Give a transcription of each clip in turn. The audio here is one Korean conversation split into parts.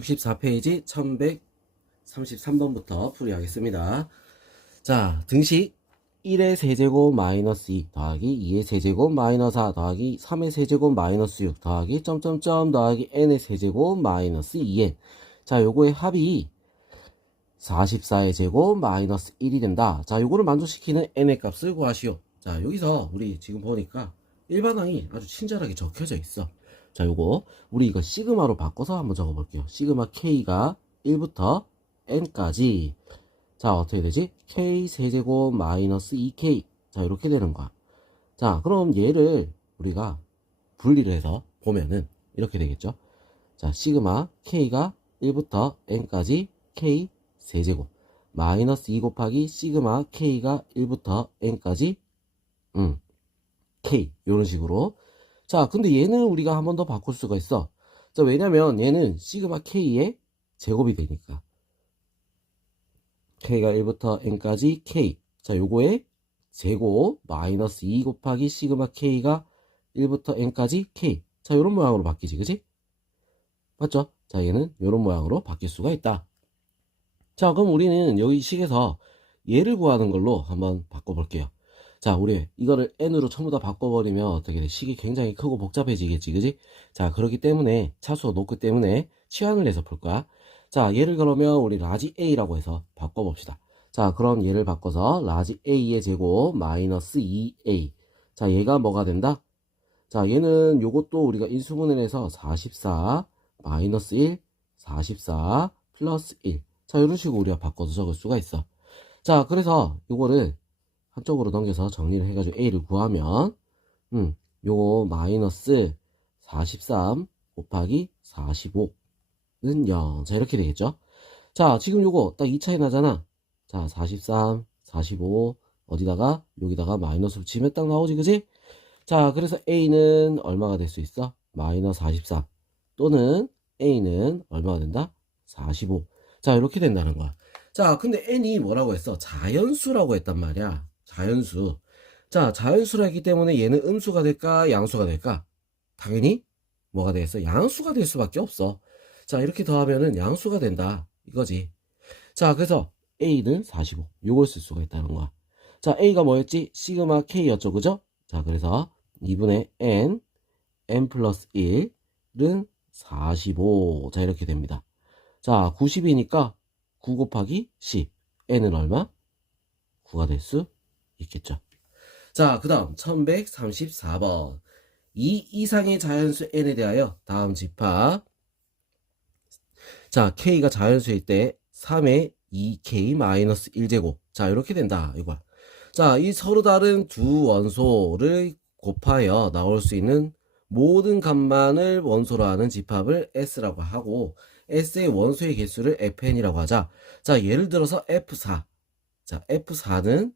64페이지 1133번부터 풀이하겠습니다. 자, 등식 1의 세제곱 마이너스 2 더하기 2의 세제곱 마이너스 4 더하기 3의 세제곱 마이너스 6 더하기 점점점 더하기 n의 세제곱 마이너스 2n. 자, 요거의 합이 44의 제곱 마이너스 1이 된다. 자, 요거를 만족시키는 n의 값을 구하시오. 자, 여기서 우리 지금 보니까 일반항이 아주 친절하게 적혀져 있어. 자, 요거 우리 이거 시그마로 바꿔서 한번 적어 볼게요. 시그마 k가 1부터 n까지. 자, 어떻게 되지? k 세제곱 마이너스 2k. 자, 이렇게 되는 거야. 자, 그럼 얘를 우리가 분리를 해서 보면은 이렇게 되겠죠. 자, 시그마 k가 1부터 n까지 k 세제곱 마이너스 2 곱하기 시그마 k가 1부터 n까지 k 이런 식으로. 자, 근데 얘는 우리가 한 번 더 바꿀 수가 있어. 자, 왜냐면 얘는 시그마 k의 제곱이 되니까 k가 1부터 n까지 k. 자, 요거의 제곱 마이너스 2 곱하기 시그마 k가 1부터 n까지 k. 자, 요런 모양으로 바뀌지, 그지? 맞죠? 자, 얘는 요런 모양으로 바뀔 수가 있다. 자, 그럼 우리는 여기 식에서 얘를 구하는 걸로 한번 바꿔볼게요. 자, 우리 이거를 n으로 전부 다 바꿔버리면 어떻게 돼? 식이 굉장히 크고 복잡해지겠지, 그지? 자, 그렇기 때문에 차수가 높기 때문에 치환을 해서 풀 거야. 자, 얘를 그러면 우리 라지 a라고 해서 바꿔봅시다. 자, 그럼 얘를 바꿔서 라지 a의 제곱 마이너스 2a. 자, 얘가 뭐가 된다? 자, 얘는 요것도 우리가 인수분해를 해서 44 마이너스 1 44 플러스 1. 자, 이런 식으로 우리가 바꿔서 적을 수가 있어. 자, 그래서 요거를 한쪽으로 넘겨서 정리를 해가지고 a를 구하면 요거 마이너스 43 곱하기 45는 0. 자, 이렇게 되겠죠. 자, 지금 요거 딱 2차이 나잖아. 자, 43 45 어디다가 여기다가 마이너스를 치면 딱 나오지, 그지? 자, 그래서 a는 얼마가 될 수 있어? 마이너스 43 또는 a는 얼마가 된다? 45. 자, 이렇게 된다는 거야. 자, 근데 n이 뭐라고 했어? 자연수라고 했단 말이야. 자연수. 자, 자연수라 했기 때문에 얘는 음수가 될까? 양수가 될까? 당연히 뭐가 되겠어? 양수가 될 수밖에 없어. 자, 이렇게 더하면은 양수가 된다. 이거지. 자, 그래서 a는 45. 요걸 쓸 수가 있다는 거야. 자, a가 뭐였지? 시그마 k였죠, 그죠? 자, 그래서 2분의 n 플러스 1은 45. 자, 이렇게 됩니다. 자, 90이니까 9 곱하기 10. n은 얼마? 9가 될 수 있겠죠. 자, 그 다음 1134번. 이 이상의 자연수 n에 대하여 다음 집합. 자, k가 자연수일 때 3의 2k-1제곱. 자, 이렇게 된다. 이거. 자, 이 서로 다른 두 원소를 곱하여 나올 수 있는 모든 값만을 원소로 하는 집합을 S라고 하고, S의 원소의 개수를 Fn이라고 하자. 자, 예를 들어서 F4. 자, F4는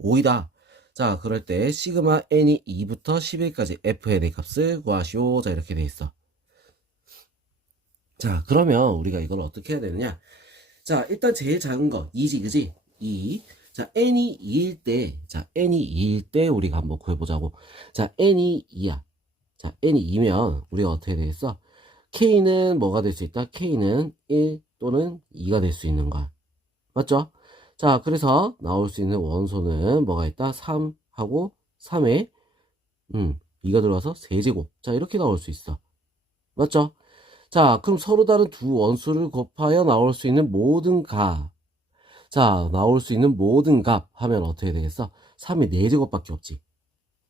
5이다. 자, 그럴 때 시그마 n이 2부터 11까지 Fn의 값을 구하시오. 자, 이렇게 돼 있어. 자, 그러면 우리가 이걸 어떻게 해야 되느냐? 자, 일단 제일 작은 거 2지, 그지? 2. 자, n이 2일 때, 자, n이 2일 때 우리가 한번 구해보자고. 자, n이 2야. 자, n이 2면 우리가 어떻게 되겠어? k는 뭐가 될 수 있다? k는 1 또는 2가 될 수 있는 거야. 맞죠? 자, 그래서 나올 수 있는 원소는 뭐가 있다? 3하고 3에 2가 들어와서 세제곱. 자, 이렇게 나올 수 있어. 맞죠? 자, 그럼 서로 다른 두 원수를 곱하여 나올 수 있는 모든 값. 자, 나올 수 있는 모든 값 하면 어떻게 되겠어? 3의 4제곱밖에 없지.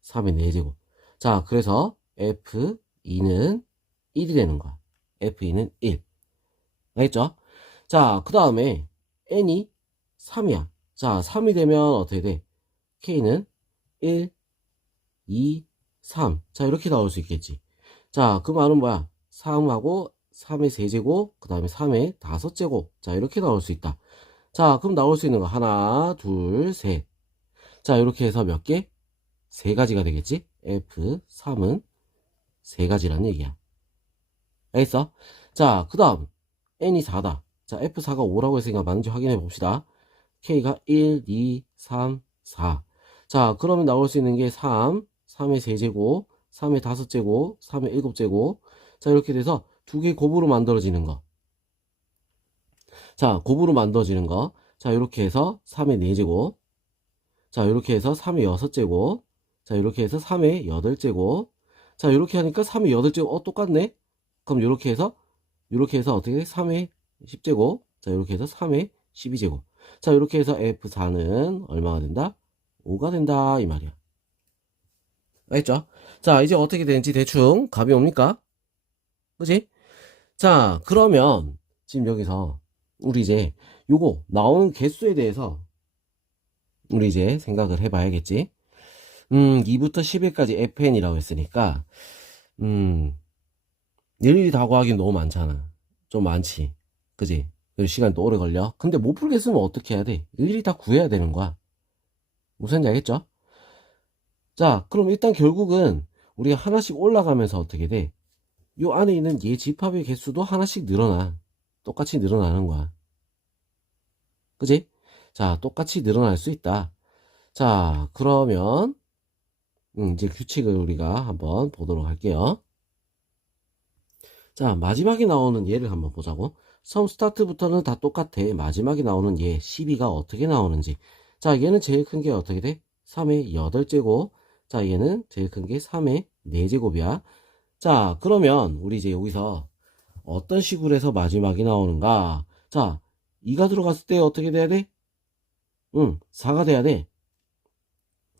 3의 4제곱. 자, 그래서 F2는 1이 되는 거야. F2는 1. 알겠죠? 자, 그 다음에 N이 3이야. 자, 3이 되면 어떻게 돼? K는 1, 2, 3. 자, 이렇게 나올 수 있겠지. 자, 그 말은 뭐야? 3하고 3의 세제곱, 그 다음에 3의 5제곱. 자, 이렇게 나올 수 있다. 자, 그럼 나올 수 있는 거 하나, 둘, 셋. 자, 이렇게 해서 몇 개? 3가지가 되겠지? F3은 3가지란 얘기야. 알겠어? 자, 그 다음 n이 4다. 자, F4가 5라고 했으니까 맞는지 확인해 봅시다. K가 1, 2, 3, 4. 자, 그러면 나올 수 있는 게 3, 3의 세제곱, 3의 5제곱, 3의 7제곱. 자, 이렇게 돼서 두 개 곱으로 만들어지는 거. 자, 곱으로 만들어지는 거. 자, 이렇게 해서 3의 4제곱. 자, 이렇게 해서 3의 6제곱. 자, 이렇게 해서 3의 8제곱. 자, 이렇게 하니까 3의 8제곱, 똑같네? 그럼 이렇게 해서 어떻게 돼? 3의 10제곱. 자, 이렇게 해서 3의 12제곱. 자, 이렇게 해서 F4는 얼마가 된다? 5가 된다. 이 말이야. 알겠죠? 자, 이제 어떻게 되는지 대충 감이 옵니까? 그지? 자, 그러면 지금 여기서 우리 이제 요거 나오는 개수에 대해서 우리 이제 생각을 해봐야겠지? 2부터 10일까지 FN이라고 했으니까, 일일이 다 구하기는 너무 많잖아. 좀 많지. 그지? 그리고 시간이 또 오래 걸려. 근데 못 풀겠으면 어떻게 해야 돼? 일일이 다 구해야 되는 거야. 무슨 얘기 알겠죠? 자, 그럼 일단 결국은 우리가 하나씩 올라가면서 어떻게 돼? 요 안에 있는 얘 집합의 개수도 하나씩 늘어나. 똑같이 늘어나는 거야. 그지? 자, 똑같이 늘어날 수 있다. 자, 그러면 이제 규칙을 우리가 한번 보도록 할게요. 자, 마지막에 나오는 얘를 한번 보자고. 썸 스타트부터는 다 똑같아. 마지막에 나오는 얘 12가 어떻게 나오는지. 자, 얘는 제일 큰 게 어떻게 돼? 3의 8제곱. 자, 얘는 제일 큰 게 3의 4제곱이야. 자, 그러면 우리 이제 여기서 어떤 식으로 해서 마지막이 나오는가? 자, 2가 들어갔을 때 어떻게 돼야 돼? 4가 돼야 돼.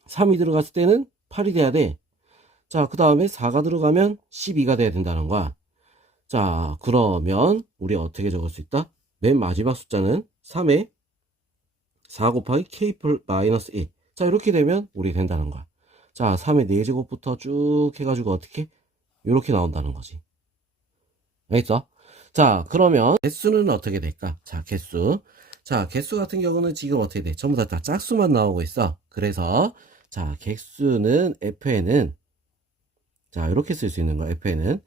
3이 들어갔을 때는 8이 돼야 돼. 자, 그 다음에 4가 들어가면 12가 돼야 된다는 거야. 자, 그러면 우리 어떻게 적을 수 있다? 맨 마지막 숫자는 3에 4 곱하기 k 마이너스 1. 자, 이렇게 되면 우리 된다는 거야. 자, 3의 4제곱부터 쭉 해가지고 어떻게? 이렇게 나온다는 거지. 알겠어? 자, 그러면 개수는 어떻게 될까? 자, 개수. 자, 개수 같은 경우는 지금 어떻게 돼? 전부 다 짝수만 나오고 있어. 그래서 자, 개수는 fn은 자, 이렇게 쓸 수 있는 거야. fn은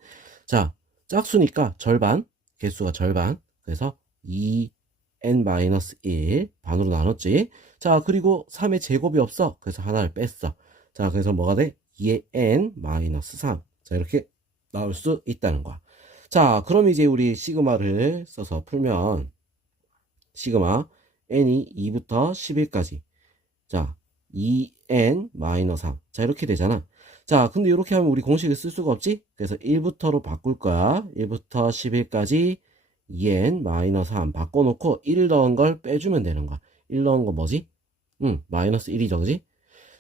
자, 짝수니까 절반, 개수가 절반. 그래서 2n-1 반으로 나눴지. 자, 그리고 3의 제곱이 없어. 그래서 하나를 뺐어. 자, 그래서 뭐가 돼? 2의 n-3. 자, 이렇게 나올 수 있다는 거야. 자, 그럼 이제 우리 시그마를 써서 풀면 시그마 n이 2부터 11까지. 자, 2n-3. 자, 이렇게 되잖아. 자, 근데 이렇게 하면 우리 공식을 쓸 수가 없지? 그래서 1부터로 바꿀 거야. 1부터 11까지 2n-3 바꿔놓고 1 넣은 걸 빼주면 되는 거야. 1 넣은 거 뭐지? 마이너스 1이죠, 그지?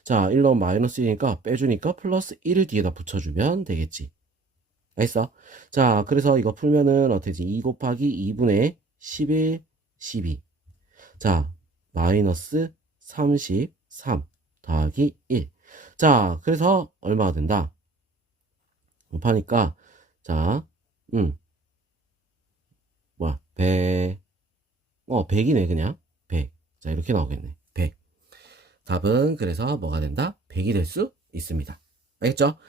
자, 1 넣으면 마이너스 1이니까 빼주니까 플러스 1을 뒤에다 붙여주면 되겠지. 알겠어? 자, 그래서 이거 풀면은 어떻게 되지? 2 곱하기 2분의 11, 12. 자, 마이너스 33 더하기 1. 자, 그래서 얼마가 된다? 곱하니까, 자, 뭐야, 100, 100이네, 그냥. 100. 자, 이렇게 나오겠네. 100. 답은 그래서 뭐가 된다? 100이 될 수 있습니다. 알겠죠?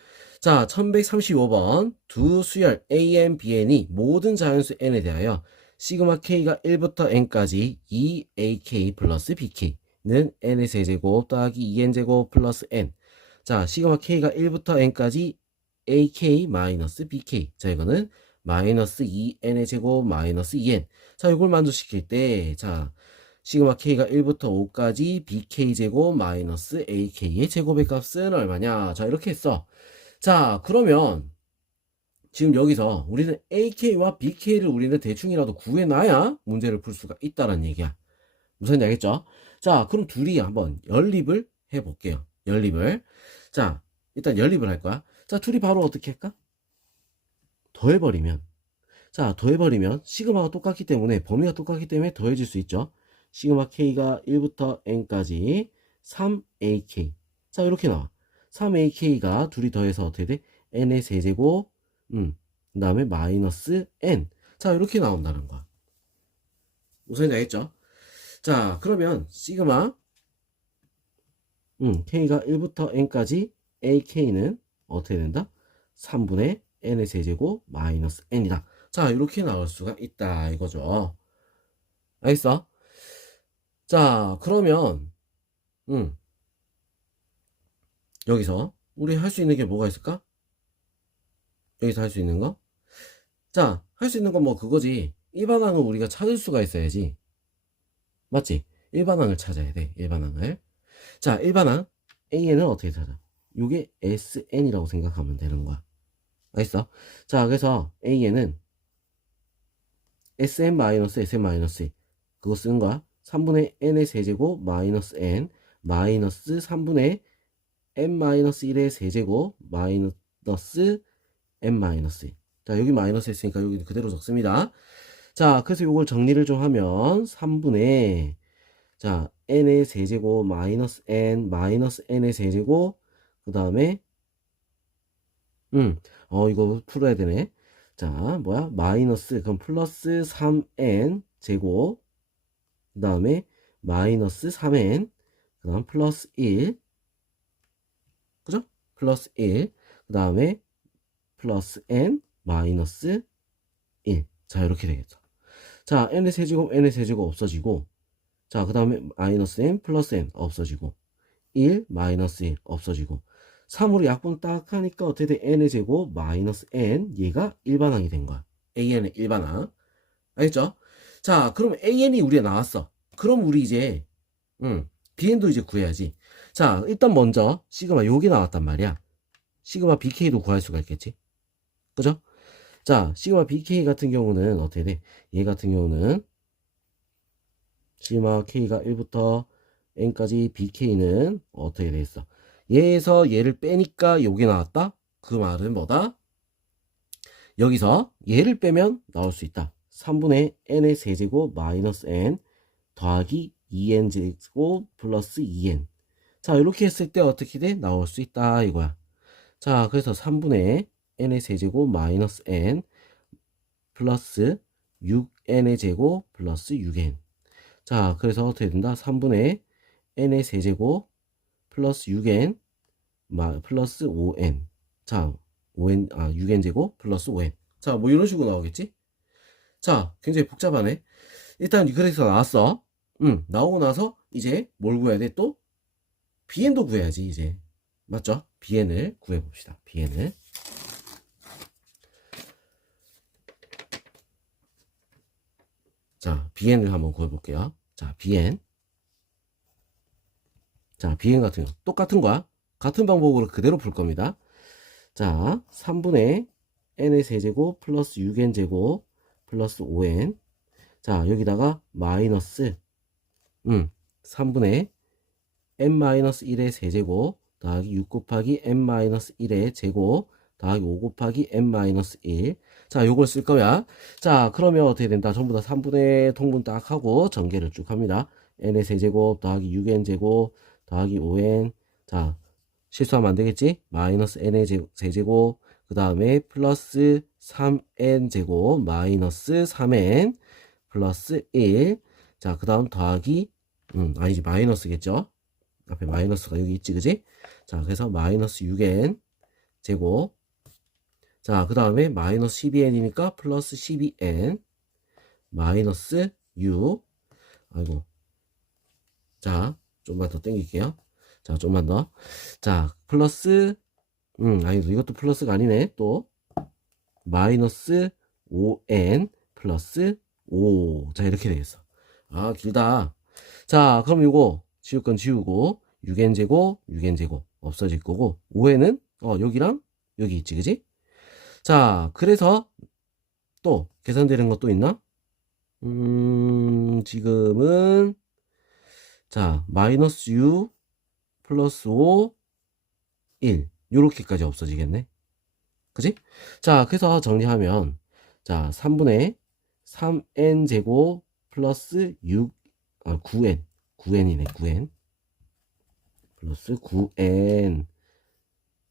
자, 1135번. 두 수열 AN, BN이 모든 자연수 N에 대하여 시그마 K가 1부터 N까지 2AK 플러스 BK는 N의 세제곱 더하기 2N제곱 플러스 N. 자, 시그마 K가 1부터 N까지 AK 마이너스 BK. 자, 이거는 마이너스 2N의 제곱 마이너스 2N. 자, 이걸 만족시킬 때, 자, 시그마 K가 1부터 5까지 BK제곱 마이너스 AK의 제곱의 값은 얼마냐? 자, 이렇게 했어. 자, 그러면 지금 여기서 우리는 AK와 BK를 우리는 대충이라도 구해놔야 문제를 풀 수가 있다는 얘기야. 무슨 얘기 알겠죠? 자, 그럼 둘이 한번 연립을 해볼게요. 연립을. 자, 일단 연립을 할 거야. 자, 둘이 바로 어떻게 할까? 더해버리면. 자, 더해버리면 시그마가 똑같기 때문에 범위가 똑같기 때문에 더해질 수 있죠. 시그마 K가 1부터 N까지 3AK. 자, 이렇게 나와. 3AK가 둘이 더해서 어떻게 돼? N의 세제곱, 그 다음에 마이너스 N. 자, 이렇게 나온다는 거야. 무슨 얘기 알겠죠? 자, 그러면 시그마 K가 1부터 N까지 AK는 어떻게 된다? 3분의 N의 세제곱 마이너스 N이다. 자, 이렇게 나올 수가 있다 이거죠. 알겠어? 자, 그러면 여기서 우리 할 수 있는 게 뭐가 있을까? 여기서 할 수 있는 거? 자, 할 수 있는 건 뭐 그거지. 일반항을 우리가 찾을 수가 있어야지. 맞지? 일반항을 찾아야 돼. 일반항을. 자, 일반항 AN을 어떻게 찾아? 요게 SN이라고 생각하면 되는 거야. 알겠어? 자, 그래서 AN은 SN-SN-2 그거 쓰는 거야. 3분의 n의 세제곱 마이너스 n 마이너스 3분의 n-1의 세제곱 마이너스 n-1. 자, 여기 마이너스 했으니까 여기 그대로 적습니다. 자, 그래서 이걸 정리를 좀 하면 3분의 자, n의 세제곱 마이너스 n 마이너스 n의 세제곱 그 다음에 이거 풀어야 되네. 자, 뭐야? 마이너스 그럼 플러스 3n 제곱 그 다음에 마이너스 3n 그 다음 플러스 1 그죠? 플러스 1 그 다음에 플러스 n 마이너스 1. 자, 이렇게 되겠죠. 자, n의 세제곱 n의 세제곱 없어지고 자, 그 다음에 마이너스 n 플러스 n 없어지고 1 마이너스 1 없어지고 3으로 약분 딱 하니까 어떻게 돼? n의 제곱 마이너스 n 얘가 일반항이 된 거야. an의 일반항. 알겠죠? 자, 그럼 an이 우리가 나왔어. 그럼 우리 이제 bn도 이제 구해야지. 자, 일단 먼저 시그마 요게 나왔단 말이야. 시그마 bk도 구할 수가 있겠지. 그죠? 자, 시그마 bk 같은 경우는 어떻게 돼? 얘 같은 경우는 시그마 k가 1부터 n까지 bk는 어떻게 돼 있어? 얘에서 얘를 빼니까 요게 나왔다? 그 말은 뭐다? 여기서 얘를 빼면 나올 수 있다. 3분의 n의 세제곱 마이너스 n 더하기 2n 제곱 플러스 2n. 자, 이렇게 했을 때 어떻게 돼? 나올 수 있다 이거야. 자, 그래서 3분의 n의 세제곱 마이너스 n 플러스 6n의 제곱 플러스 6n. 자, 그래서 어떻게 된다? 3분의 n의 세제곱 플러스 6n 플러스 5n. 자, 6n 제곱 플러스 5n. 자, 뭐 이런 식으로 나오겠지? 자, 굉장히 복잡하네. 일단 그래서 나왔어. 나오고 나서 이제 뭘 구해야 돼? 또 bn도 구해야지 이제. 맞죠? bn을 구해봅시다. bn을. 자, bn을 한번 구해볼게요. 자, bn. 자, bn 같은 경우 똑같은 거야. 같은 방법으로 그대로 풀 겁니다. 자, 3분의 n의 세제곱 플러스 6n 제곱 플러스 5n. 자, 여기다가 마이너스 3분의 n-1의 세제곱 더하기 6 곱하기 n-1의 제곱 더하기 5 곱하기 n-1. 자, 요걸 쓸 거야. 자, 그러면 어떻게 된다? 전부 다 3분의 통분 딱 하고 전개를 쭉 합니다. n의 세제곱 더하기 6n 제곱 더하기 5n. 자, 실수하면 안 되겠지? 마이너스 n의 세제곱 그 다음에 플러스 3n 제곱 마이너스 3n 플러스 1. 자, 그 다음 더하기 아니지 마이너스겠죠? 앞에 마이너스가 여기 있지, 그지? 자, 그래서 마이너스 6n 제곱. 자, 그 다음에 마이너스 12n이니까 플러스 12n 마이너스 6. 아이고. 자, 좀만 더 땡길게요. 자, 좀만 더. 자, 플러스 아니 이것도 플러스가 아니네. 또 마이너스 5n 플러스 5. 자, 이렇게 되겠어. 아, 길다. 자, 그럼 이거 지울 건 지우고 6n 제곱 6n 제곱 없어질 거고 5n은 여기랑 여기 있지, 그지? 자, 그래서 또 계산되는 것도 있나? 지금은 자, 마이너스 6 플러스 5 1 요렇게까지 없어지겠네. 그지? 자, 그래서 정리하면 자, 3분의 3n 제곱 플러스 9n 9n이네. 9n 플러스 9n.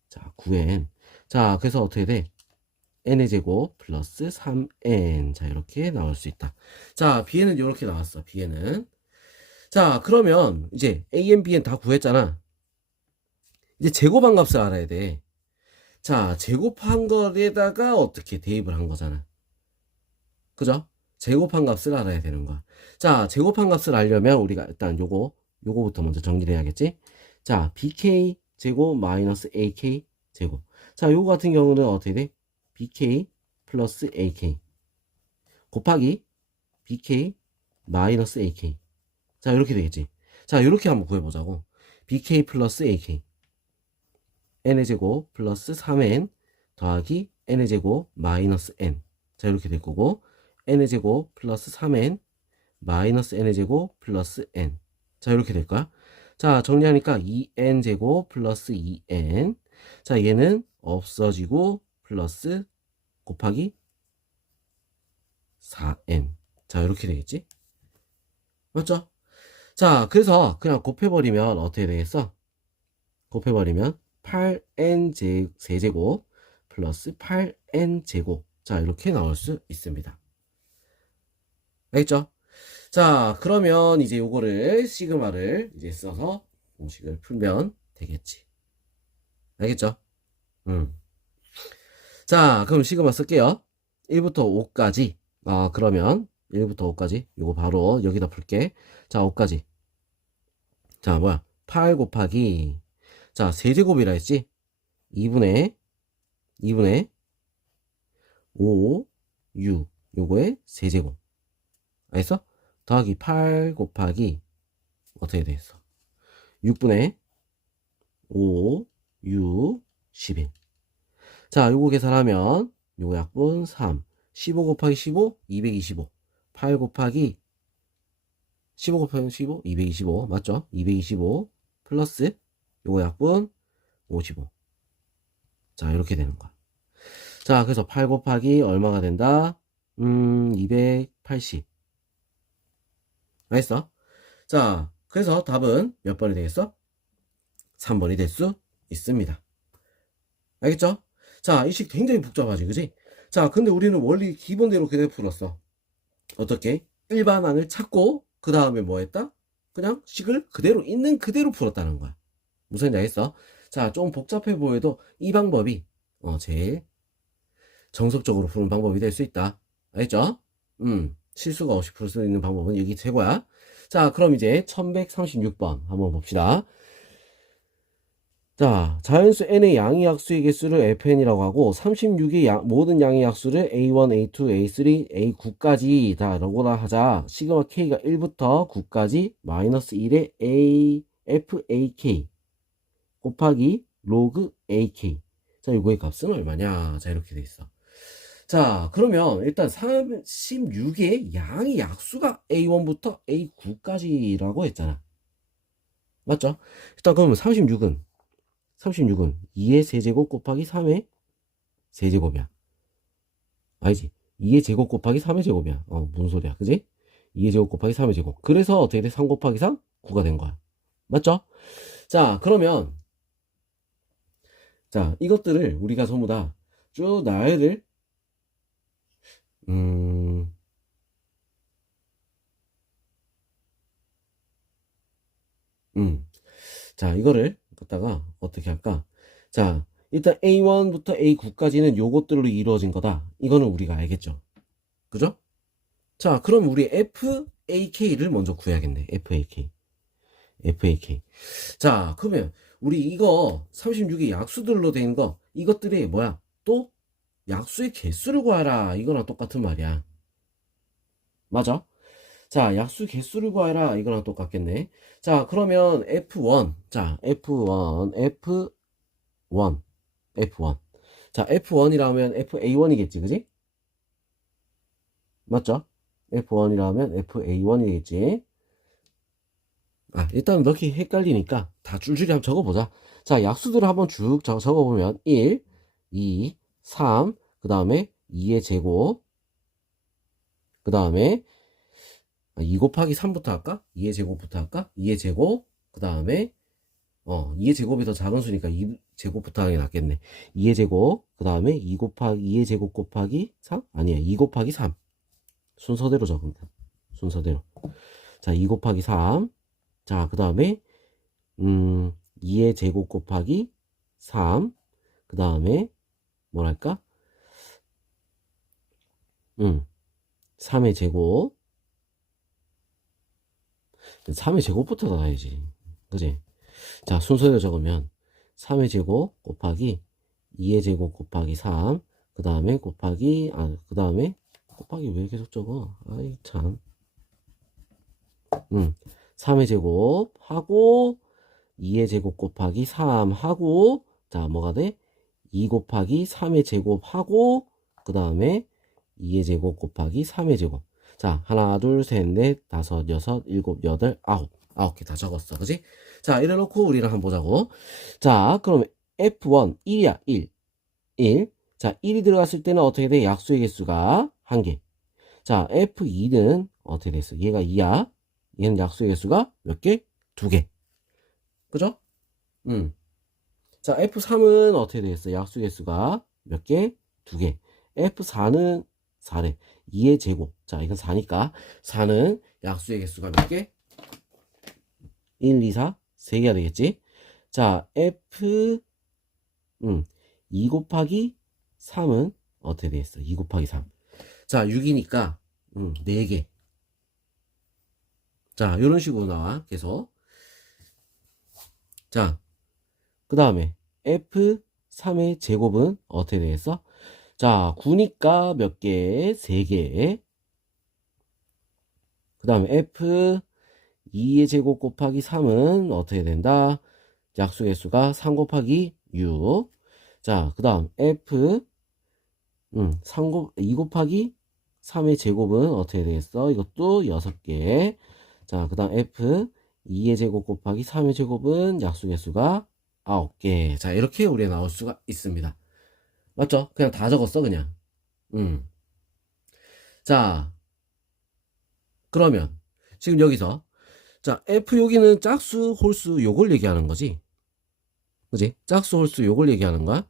자, 9n. 자, 그래서 어떻게 돼? n의 제곱 플러스 3n. 자, 이렇게 나올 수 있다. 자, bn은 이렇게 나왔어. bn은. 자, 그러면 이제 an, bn 다 구했잖아. 이제 제곱한 값을 알아야 돼. 자, 제곱한 거에다가 어떻게 대입을 한 거잖아. 그죠? 제곱한 값을 알아야 되는 거야. 자, 제곱한 값을 알려면 우리가 일단 요거부터 먼저 정리를 해야겠지? 자, bk 제곱 마이너스 ak 제곱. 자, 요거 같은 경우는 어떻게 돼? bk 플러스 ak 곱하기 bk 마이너스 ak. 자, 이렇게 되겠지. 자, 이렇게 한번 구해보자고. bk 플러스 ak. n의 제곱 플러스 3n 더하기 n의 제곱 마이너스 n. 자, 이렇게 될 거고, n의 제곱 플러스 3n 마이너스 n의 제곱 플러스 n. 자, 이렇게 될 거야. 자, 정리하니까 2n 제곱 플러스 2n. 자, 얘는 없어지고 플러스 곱하기 4n. 자, 이렇게 되겠지? 맞죠? 자, 그래서 그냥 곱해버리면 어떻게 되겠어? 곱해버리면 8n 세제곱 플러스 8n 제곱. 자, 이렇게 나올 수 있습니다. 알겠죠? 자, 그러면 이제 요거를 시그마를 이제 써서 공식을 풀면 되겠지. 알겠죠? 자, 그럼 시그마 쓸게요. 1부터 5까지. 그러면 1부터 5까지. 요거 바로 여기다 풀게. 자, 5까지. 자, 뭐야? 8 곱하기. 자, 세제곱이라 했지? 2분의 5, 6. 요거의 세제곱. 알겠어? 더하기 8 곱하기 어떻게 되겠어? 6분의 5, 6, 11. 자, 요거 계산하면 요거 약분 3. 15 곱하기 15, 225. 8 곱하기 15 곱하기 15, 225. 맞죠? 225 플러스 요거 약분 55. 자, 이렇게 되는 거야. 자, 그래서 8 곱하기 얼마가 된다? 280. 알겠어? 자, 그래서 답은 몇 번이 되겠어? 3번이 될 수 있습니다. 알겠죠? 자, 이 식 굉장히 복잡하지, 그지? 자, 근데 우리는 원리 기본대로 그대로 풀었어. 어떻게? 일반항을 찾고, 그 다음에 뭐 했다? 그냥 식을 그대로, 있는 그대로 풀었다는 거야. 무슨 얘기 알겠어? 자, 좀 복잡해 보여도 이 방법이, 제일 정석적으로 푸는 방법이 될 수 있다. 알겠죠? 실수가 없이 풀 수 있는 방법은 여기 최고야. 자, 그럼 이제 1136번 한번 봅시다. 자, 자연수 n의 양의 약수의 개수를 fn이라고 하고 36의 모든 양의 약수를 a1, a2, a3, a9까지 다 라고나 하자. 시그마 k가 1부터 9까지 마이너스 1의 fak 곱하기 로그 ak. 자, 이거의 값은 얼마냐? 자, 이렇게 돼 있어. 자, 그러면 일단 36의 양의 약수가 a1부터 a9까지라고 했잖아. 맞죠? 일단 그러면 36은 2의 세제곱 곱하기 3의 세제곱이야. 아니지. 2의 제곱 곱하기 3의 제곱이야. 무슨 소리야. 그지? 2의 제곱 곱하기 3의 제곱. 그래서 어떻게 돼? 3 곱하기 3? 9가 된 거야. 맞죠? 자, 그러면 자, 이것들을 우리가 전부 다 쭉 나열을 자, 이거를 갖다가 어떻게 할까? 자, 일단 A1부터 A9까지는 요것들로 이루어진 거다. 이거는 우리가 알겠죠? 그죠? 자, 그럼 우리 FAK를 먼저 구해야겠네. FAK. 자, 그러면 우리 이거 36의 약수들로 된 거, 이것들이 뭐야? 또 약수의 개수를 구하라. 이거랑 똑같은 말이야. 맞아? 자, 약수 개수를 구하라. 이거랑 똑같겠네. 자, 그러면 F1. 자, F1. 자, F1이라면 FA1이겠지, 그지? 맞죠? F1이라면 FA1이겠지. 일단 넣기 헷갈리니까 다 줄줄이 한번 적어보자. 자, 약수들을 한번 쭉 적어보면 1, 2, 3, 그 다음에 2의 제곱, 그 다음에 2 곱하기 3부터 할까? 2의 제곱부터 할까? 2의 제곱, 그 다음에 2의 제곱이 더 작은 수니까 2 제곱부터 하는 게 낫겠네. 2의 제곱, 그 다음에 2의 제곱 곱하기 3? 아니야, 2 곱하기 3. 순서대로 적습니다. 순서대로. 자, 2 곱하기 3. 자, 그 다음에 2의 제곱 곱하기 3. 그 다음에 뭐랄까? 3의 제곱. 3의 제곱부터 나와야지. 그지? 자, 순서대로 적으면 3의 제곱 곱하기 2의 제곱 곱하기 3. 그 다음에 곱하기, 그 다음에 곱하기 왜 계속 적어? 아이, 참. 3의 제곱 하고, 2의 제곱 곱하기 3 하고, 자, 뭐가 돼? 2 곱하기 3의 제곱 하고, 그 다음에 2의 제곱 곱하기 3의 제곱. 자, 하나, 둘, 셋, 넷, 다섯, 여섯, 일곱, 여덟, 아홉. 9개 다 적었어. 그지? 자, 이래 놓고 우리랑 한번 보자고. 자, 그럼 F1, 1이야, 1. 1. 자, 1이 들어갔을 때는 어떻게 돼? 약수의 개수가 1개. 자, F2는 어떻게 됐어? 얘가 2야. 얘는 약수의 개수가 몇 개? 2개. 그죠? 자, F3은 어떻게 되겠어? 약수 개수가 몇 개? 2개. F4는 4래. 2의 제곱. 자, 이건 4니까. 4는 약수의 개수가 몇 개? 1, 2, 4. 3개가 되겠지? 자, 2 곱하기 3은 어떻게 되겠어? 2 곱하기 3. 자, 6이니까, 4개. 자, 이런 식으로 나와. 계속. 자, 그 다음에 F3의 제곱은 어떻게 되겠어? 자, 9니까 몇 개? 3개. 그 다음에 F2의 제곱 곱하기 3은 어떻게 된다? 약수 개수가 3 곱하기 6. 자, 그 다음 2 곱하기 3의 제곱은 어떻게 되겠어? 이것도 6개. 자, 그 다음 F2의 제곱 곱하기 3의 제곱은 약수 개수가 9개. 자, 이렇게 우리가 나올 수가 있습니다. 맞죠? 그냥 다 적었어, 그냥. 자, 그러면 지금 여기서 자, F 여기는 짝수, 홀수 요걸 얘기하는 거지. 그지? 짝수, 홀수 요걸 얘기하는 거야.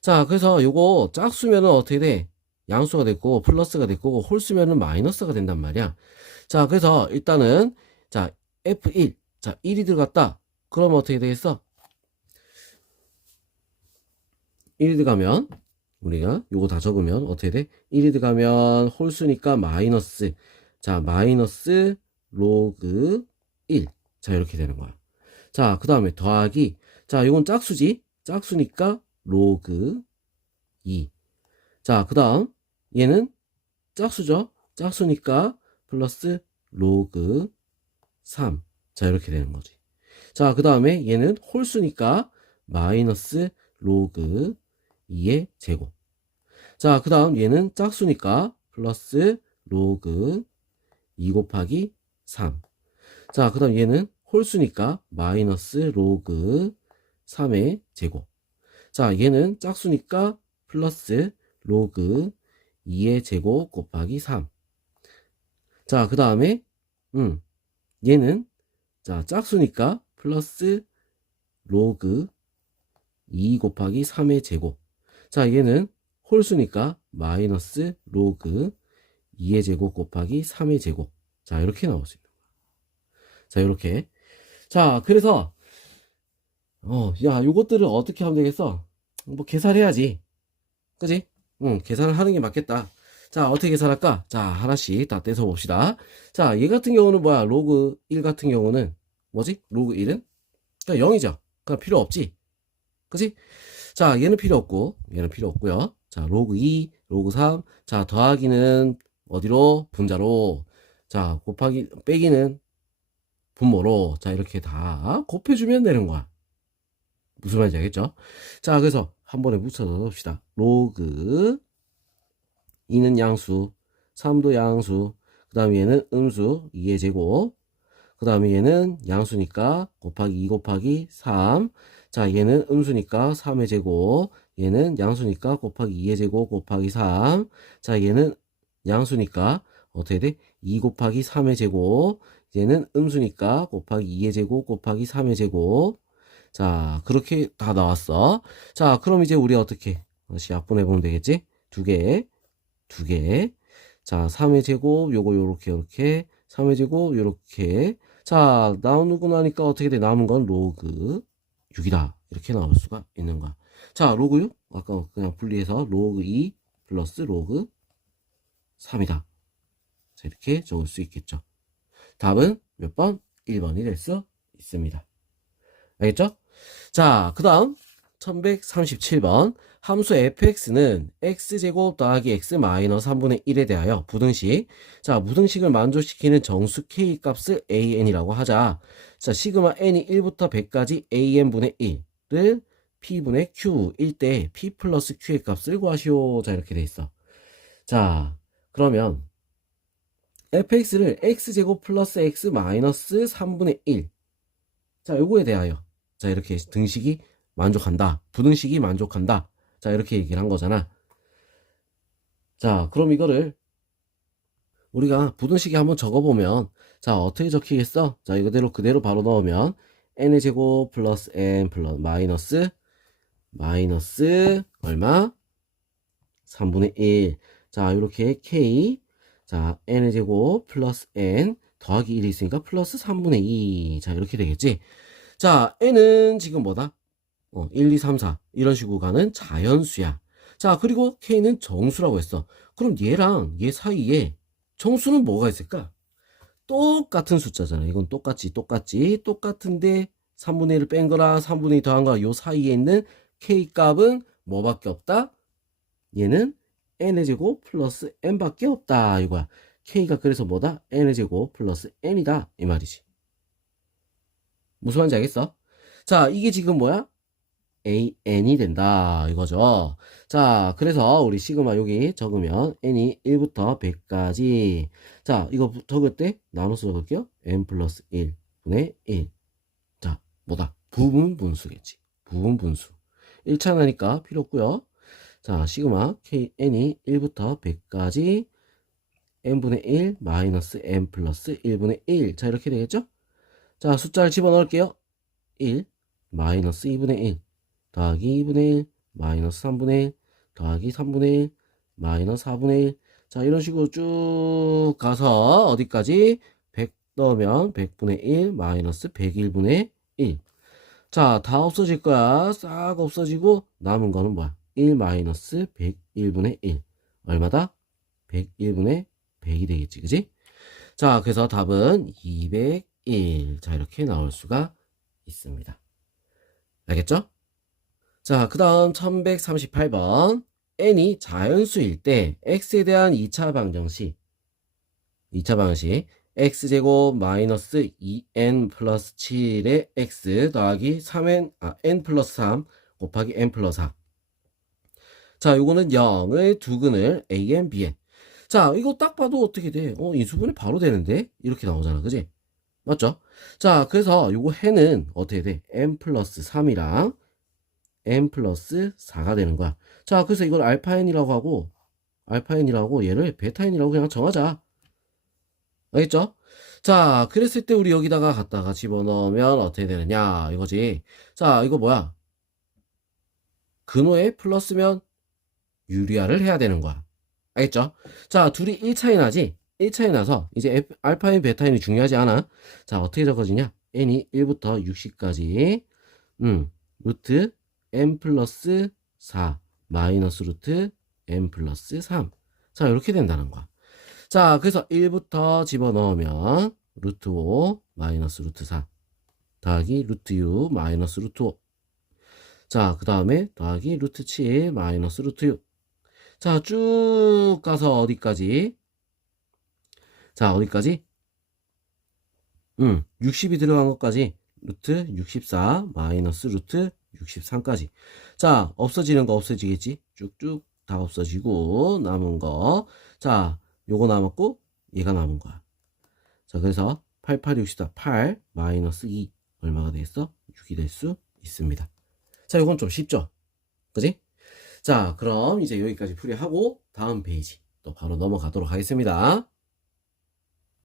자, 그래서 요거 짝수면은 어떻게 돼? 양수가 됐고 플러스가 됐고 홀수면은 마이너스가 된단 말이야. 자, 그래서 일단은 자, F1. 자, 1이 들어갔다. 그러면 어떻게 되겠어? 1이 들어가면 우리가 요거 다 적으면 어떻게 돼? 1이 들어가면 홀수니까 마이너스. 자, 마이너스 로그 1. 자, 이렇게 되는 거야. 자, 그 다음에 더하기. 자, 요건 짝수지. 짝수니까 로그 2. 자, 그 다음 얘는 짝수죠. 짝수니까 플러스 로그 3. 자, 이렇게 되는 거지. 자, 그 다음에 얘는 홀수니까 마이너스 로그 2의 제곱. 자, 그 다음 얘는 짝수니까 플러스 로그 2 곱하기 3. 자, 그 다음 얘는 홀수니까 마이너스 로그 3의 제곱. 자, 얘는 짝수니까 플러스 로그 2의 제곱 곱하기 3. 자, 그 다음에 얘는 자, 짝수니까 플러스 로그 2 곱하기 3의 제곱. 자, 얘는 홀수니까 마이너스 로그 2의 제곱 곱하기 3의 제곱. 자, 이렇게 나올 수 있는 거야. 자, 이렇게. 자, 그래서 야, 요것들을 어떻게 하면 되겠어? 뭐 계산해야지. 그지? 계산을 하는 게 맞겠다. 자, 어떻게 계산할까? 자, 하나씩 다 떼서 봅시다. 자, 얘 같은 경우는 뭐야? 로그 1 같은 경우는 뭐지? 로그 1은? 그러니까 0이죠. 그러니까 필요 없지. 그지? 자, 얘는 필요 없고, 얘는 필요 없고요. 자, 로그 2, 로그 3. 자, 더하기는 어디로? 분자로. 자, 곱하기, 빼기는 분모로. 자, 이렇게 다 곱해주면 되는 거야. 무슨 말인지 알겠죠? 자, 그래서 한 번에 묻혀서 넣읍시다. 로그 2는 양수, 3도 양수, 그 다음에 얘는 음수, 2의 제곱, 그 다음에 얘는 양수니까 곱하기 2 곱하기 3. 자, 얘는 음수니까 3의 제곱, 얘는 양수니까 곱하기 2의 제곱 곱하기 3. 자, 얘는 양수니까 어떻게 돼? 2 곱하기 3의 제곱, 얘는 음수니까 곱하기 2의 제곱 곱하기 3의 제곱. 자, 그렇게 다 나왔어. 자, 그럼 이제 우리 어떻게 다시 약분해 보면 되겠지? 두 개, 두 개. 자, 3의 제곱, 요거 요렇게 3의 제곱 요렇게. 자, 나누고 나니까 어떻게 돼? 남은 건 로그 6이다. 이렇게 나올 수가 있는 거야. 자, 로그 6 아까 그냥 분리해서 로그 2 플러스 로그 3이다. 자, 이렇게 적을 수 있겠죠. 답은 몇 번? 1번이 될 수 있습니다. 알겠죠? 자, 그 다음 1137번 함수 fx는 x제곱 더하기 x 마이너스 3분의 1에 대하여 부등식. 자, 부등식을 만족시키는 정수 k 값을 an이라고 하자. 자, 시그마 n이 1부터 100까지 an분의 1을 p분의 q일 때 p 플러스 q의 값을 구하시오. 자, 이렇게 돼 있어. 자, 그러면 fx를 x제곱 플러스 x 마이너스 3분의 1. 자, 요거에 대하여. 자, 이렇게 등식이 만족한다. 부등식이 만족한다. 자, 이렇게 얘기를 한 거잖아. 자, 그럼 이거를 우리가 부등식에 한번 적어보면, 자, 어떻게 적히겠어? 자, 이거대로 그대로 바로 넣으면 n의 제곱 플러스 n 플러스 마이너스 얼마? 3분의 1. 자, 이렇게 k. 자, n의 제곱 플러스 n 더하기 1이 있으니까 플러스 3분의 2. 자, 이렇게 되겠지? 자, n은 지금 뭐다? 1, 2, 3, 4 이런 식으로 가는 자연수야. 자, 그리고 k는 정수라고 했어. 그럼 얘랑 얘 사이에 정수는 뭐가 있을까? 똑같은 숫자잖아. 이건 똑같은데 3분의 1을 뺀 거랑 3분의 2 더한 거랑 요 사이에 있는 k 값은 뭐밖에 없다? 얘는 n의 제곱 플러스 n밖에 없다 이거야. k가 그래서 뭐다? n의 제곱 플러스 n이다 이 말이지. 무슨 말인지 알겠어? 자, 이게 지금 뭐야? an이 된다 이거죠. 자, 그래서 우리 시그마 여기 적으면 n이 1부터 100까지. 자, 이거 적을 때 나눠서 적을게요. n 플러스 1분의 1. 자, 뭐다? 부분분수겠지. 부분분수. 1차 나니까 필요 없고요. 자, 시그마 k n이 1부터 100까지 n분의 1 마이너스 n 플러스 1분의 1. 자, 이렇게 되겠죠? 자, 숫자를 집어넣을게요. 1 마이너스 2분의 1 더하기 2분의 1 마이너스 3분의 1 더하기 3분의 1 마이너스 4분의 1. 자, 이런 식으로 쭉 가서 어디까지? 100 넣으면 100분의 1 마이너스 101분의 1. 자, 다 없어질 거야. 싹 없어지고 남은 거는 뭐야? 1 마이너스 101분의 1. 얼마다? 101분의 100이 되겠지. 그지? 자, 그래서 답은 201. 자, 이렇게 나올 수가 있습니다. 알겠죠? 자, 그 다음 1138번. n이 자연수일 때 x에 대한 2차 방정식 x제곱 마이너스 2n 플러스 7의 x 더하기 3n 플러스 3 곱하기 n 플러스 4. 자, 요거는 0의 두 근을 an, bn. 자, 이거 딱 봐도 어떻게 돼? 인수분해 바로 되는데? 이렇게 나오잖아. 그지? 맞죠? 자, 그래서 요거 해는 어떻게 돼? n 플러스 3이랑 n 플러스 4가 되는 거야. 자, 그래서 이걸 알파 n이라고 하고 얘를 베타 n이라고 그냥 정하자. 알겠죠? 자, 그랬을 때 우리 여기다가 갖다가 집어넣으면 어떻게 되느냐 이거지. 자, 이거 뭐야? 근호에 플러스면 유리화를 해야 되는 거야. 알겠죠? 자, 둘이 1차이 나지? 1차이 나서 이제 알파 n, 베타 n이 중요하지 않아? 자, 어떻게 적어지냐? n이 1부터 60까지 루트 n 플러스 4 마이너스 루트 n 플러스 3. 자, 이렇게 된다는 거야. 자, 그래서 1부터 집어넣으면 루트 5 마이너스 루트 4 더하기 루트 6 마이너스 루트 5. 자, 그 다음에 더하기 루트 7 마이너스 루트 6. 자, 쭉 가서 어디까지? 자, 어디까지? 60이 들어간 것까지 루트 64 마이너스 루트 63까지. 자, 없어지는 거 없어지겠지? 쭉쭉 다 없어지고 남은 거. 자, 요거 남았고 얘가 남은 거야. 자, 그래서 88, 64, 8 마이너스 2 얼마가 되겠어? 6이 될 수 있습니다. 자, 요건 좀 쉽죠? 그지? 자, 그럼 이제 여기까지 풀이하고 다음 페이지 또 바로 넘어가도록 하겠습니다.